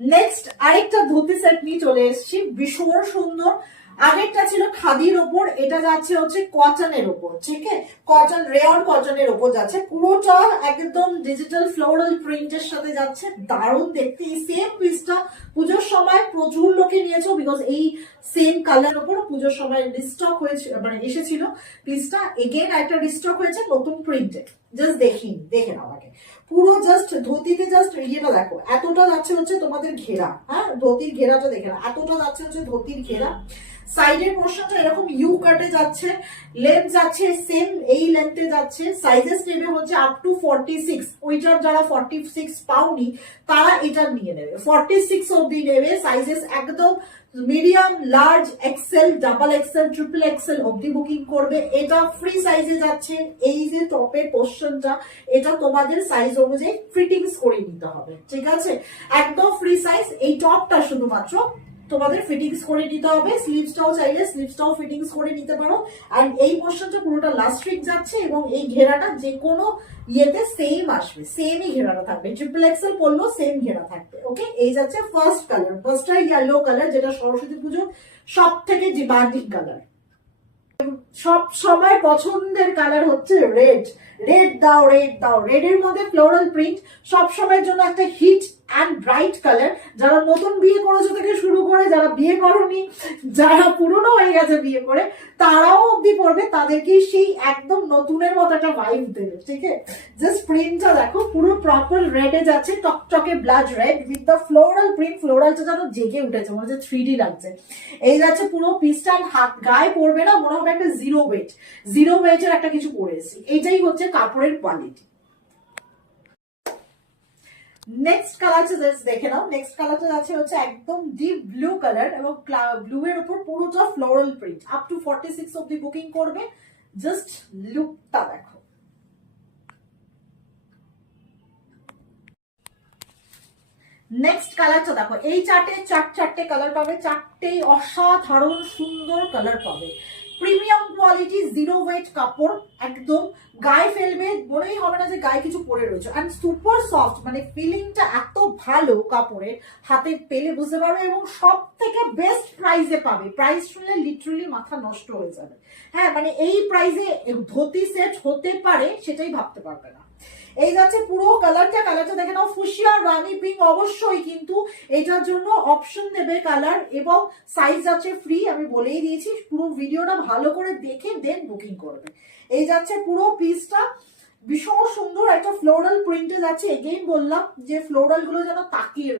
Next আরেকটা dhoti set নিয়ে চলে এসেছি, ভীষণ সুন্দর। আগেরটা ছিল খাদির ওপর, এটা যাচ্ছে হচ্ছে কটনের ওপর, ঠিক আছে, কটন, রেয়ন কটনের ওপর যাচ্ছে, পুরোটা একদম ডিজিটাল ফ্লোরাল প্রিন্টের সাথে যাচ্ছে, দারুণ দেখতে। এই সেম পিসটা পুজোর সময় প্রচুর লোকে নিয়েছো, বিকজ এই সেম কালার ওপর পুজোর সময় রিস্টক হয়েছে, মানে এসেছিল পিসটা, এগেন একটা রিস্টক হয়েছে নতুন প্রিন্টে। জাস্ট দেখে নাও আগে পুরো, জাস্ট ধুতিতে জাস্ট ইয়েটা দেখো, এতটা যাচ্ছে হচ্ছে তোমাদের ঘেরা, হ্যাঁ ধুতির ঘেরাটা দেখে না, এতটা যাচ্ছে হচ্ছে ধুতির ঘেরা। সাইডের পোর্শনটা এরকম ইউ কাটে যাচ্ছে, লেন্থ যাচ্ছে সেম এই লেন্থে যাচ্ছে, সাইজেস নেবে হচ্ছে আপ টু 46, ওইটার যারা 46 পাওনি তারা এটা নিয়ে নেবে, 46 অব্দি নেবে, সাইজেস একদম medium, large, XL, double XL, triple XL অব্দি বুকিং করবে। এটা ফ্রি সাইজে যাচ্ছে, এই যে টপের পোর্শনটা এটা তোমাদের সাইজ অনুযায়ী ফিটিংস করে নিতে হবে, ঠিক আছে, একদম ফ্রি সাইজ। এই টপটা শুধুমাত্র তোমাদের ফিটিংস করে নিতে হবে, স্লিভসটাও চাইলে স্লিভসটাও ফিটিংস করে নিতে পারো। আর এই পোর্শনটা পুরোটা লাস্ট্রিক যাচ্ছে, এবং এই ঘেরাটা যে কোনো ইয়েতে সেম আসবে, সেমই ঘেরাটা থাকবে, ট্রিপল এক্সেল পড়লেও সেম ঘেরা থাকবে। ওকে, এই যাচ্ছে ফার্স্ট কালার, ফার্স্টটা ইয়েলো কালার, যেটা সরস্বতী পুজো সব থেকে ডিমান্ডিং কালার, সব সময় পছন্দের কালার হচ্ছে রেড। রেড দাও, রেড দাও, রেড এর মধ্যে ফ্লোরাল প্রিন্ট সব সময়ের জন্য একটা হিট অ্যান্ড ব্রাইট কালার। যারা নতুন বিয়ে করেছো থেকে শুরু করে যারা বিয়ে করনি, যারা পুরনো হয়ে গেছে বিয়ে করে, তারাও অব্দি পড়বে, তাদেরকে সেই একদম নতুনের মতো একটা ভাইব দেবে, ঠিক আছে। জাস্ট প্রিন্টটা দেখো, পুরো প্রপার রেডে যাচ্ছে, টকটকে blood red with the floral print, ফ্লোরালটা যেন জেগে উঠেছে, মনে হচ্ছে 3D লাগছে। এই যাচ্ছে পুরো পিসটা, হাত গায়ে পড়বে না, মনে হবে একটা জিরো ওয়েটের একটা কিছু পরেছি, এইটাই হচ্ছে কাপড়ের কোয়ালিটি। নেক্সট কালারটা জাস্ট দেখে নাও, নেক্সট কালারটা আছে হচ্ছে একদম ডিপ ব্লু কালার, এবং ব্লু এর উপর পুরোটা ফ্লোরাল প্রিন্ট, আপ টু 46 অব্দি বুকিং করবে। জাস্ট লুকটা দেখো, নেক্সট কালারটা দেখো, এই চারটে কালার পাবে, চারটেই অসাধারণ সুন্দর কালার পাবে, প্রিমিয়াম কোয়ালিটি, জিরো ওয়েট কাপড়, একদম গায়ে ফেলবে মনেই হবে না যে গায়ে কিছু পরে রয়েছে, এন্ড সুপার সফট, মানে ফিলিংটা এত ভালো কাপড়ের, হাতে পেলে বুঝতে পারবে, এবং সব থেকে বেস্ট প্রাইসে পাবে। প্রাইস শুনলে লিটারালি মাথা নষ্ট হয়ে যাবে, হ্যাঁ মানে এই প্রাইসে ধুতি সেট হতে পারে সেটাই ভাবতে পারবে না। এই যাচ্ছে পুরো কালারটা দেখে নাও, ফুশিয়া রানী পিঙ্ক, অবশ্যই কিন্তু এটার জন্য অপশন দেবে কালার, এবং সাইজ আছে ফ্রি, আমি বলেই দিয়েছি, পুরো ভিডিওটা ভালো করে দেখে দেন বুকিং করবে। এই যাচ্ছে পুরো পিসটা, ভীষণ সুন্দর একটা ফ্লোরাল প্রিন্টে যাচ্ছে, এগেইন বললাম যে ফ্লোরাল গুলো যেন তাকিয়ে